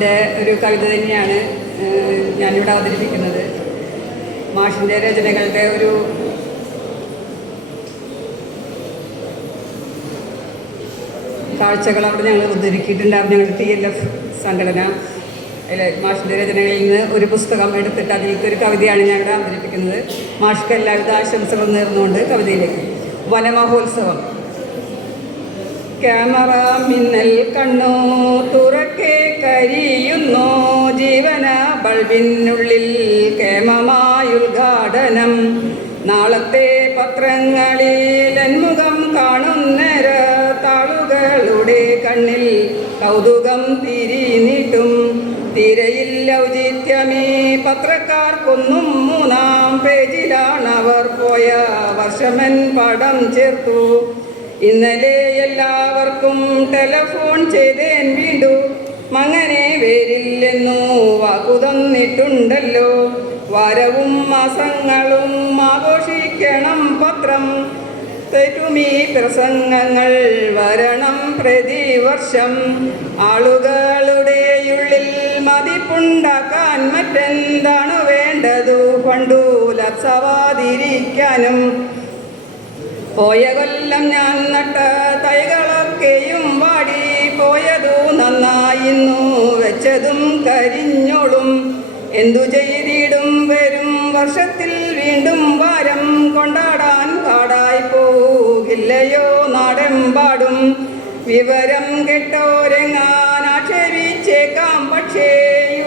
മാഷിൻ്റെ ഒരു കവിത തന്നെയാണ് ഞാനിവിടെ അവതരിപ്പിക്കുന്നത്. മാഷിൻ്റെ രചനകളുടെ ഒരു കാഴ്ചകൾ അവിടെ ഞങ്ങൾ ഉദ്ധരിക്കിയിട്ടുണ്ടായിരുന്നു. ഞങ്ങളുടെ TLF സംഘടന മാഷിൻ്റെ രചനകളിൽ നിന്ന് ഒരു പുസ്തകം എടുത്തിട്ട് അതിലേക്ക് ഒരു കവിതയാണ് ഞാനിവിടെ അവതരിപ്പിക്കുന്നത്. മാഷ്ക്ക് എല്ലാവിധ ആശംസകളും നേർന്നുകൊണ്ട് കവിതയിലേക്ക്. വനമഹോത്സവം. ക്യാമറ മിന്നൽ കണ്ണോ തുറക്കെ കരിയുന്നോ ജീവന ബൾബിനുള്ളിൽ കേമമായുദ്ഘാടനം. നാളത്തെ പത്രങ്ങളിൽ എന്മുഖം കാണുന്നേര താളുകളുടെ കണ്ണിൽ കൗതുകം തിരിനീട്ടും. തിരയിൽ ഔചിത്യമേ പത്രക്കാർക്കൊന്നും 3-ാം പേജിലാണവർ പോയ വർഷമൻ പടം ചേർത്തു. ഇന്നലെ എല്ലാവർക്കും ടെലഫോൺ ചെയ്തേൻ വീണ്ടു. മങ്ങനെ വരില്ലെന്നു വാക്കുതന്നിട്ടുണ്ടല്ലോ. വാരവും മാസങ്ങളും ആഘോഷിക്കണം പത്രം. തെറ്റുമീ പ്രസംഗങ്ങൾ വരണം പ്രതിവർഷം. ആളുകളുടെ ഉള്ളിൽ മതിപ്പുണ്ടാക്കാൻ മറ്റെന്താണ് വേണ്ടതു? പണ്ടു ലക്ഷവാതിരിക്കാനും. പോയ കൊല്ലം ഞാൻ നട്ട തൈകളൊക്കെയും വാടി പോയതു നന്നായിന്നു വെച്ചതും കരിഞ്ഞോളും. എന്തു ചെയ്തിടും വരും വർഷത്തിൽ വീണ്ടും വാരം കൊണ്ടാടാൻ കാടായി പോകില്ലയോ നാടെമ്പാടും. വിവരം കെട്ടോരെങ്ങാൻ ആക്ഷേപിച്ചേക്കാം, പക്ഷേ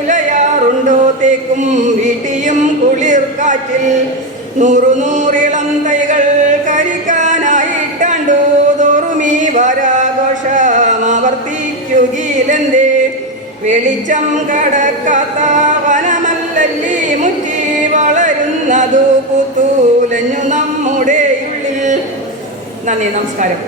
ഉലയാറുണ്ടോ തേക്കും വീട്ടിയും കുളിർ കാറ്റിൽ. 100 തൈകൾ കരിക്കാനായിട്ടാണ്ടു തോറുമീ വാരാഘോഷമാവർത്തിക്കുകയിലെന്തേ? വെളിച്ചം കടക്കാത്ത വനമല്ലല്ലീ മുറ്റി വളരുന്നതു പുത്തൂലഞ്ഞു നമ്മുടെ ഉള്ളിൽ. നന്ദി, നമസ്കാരം.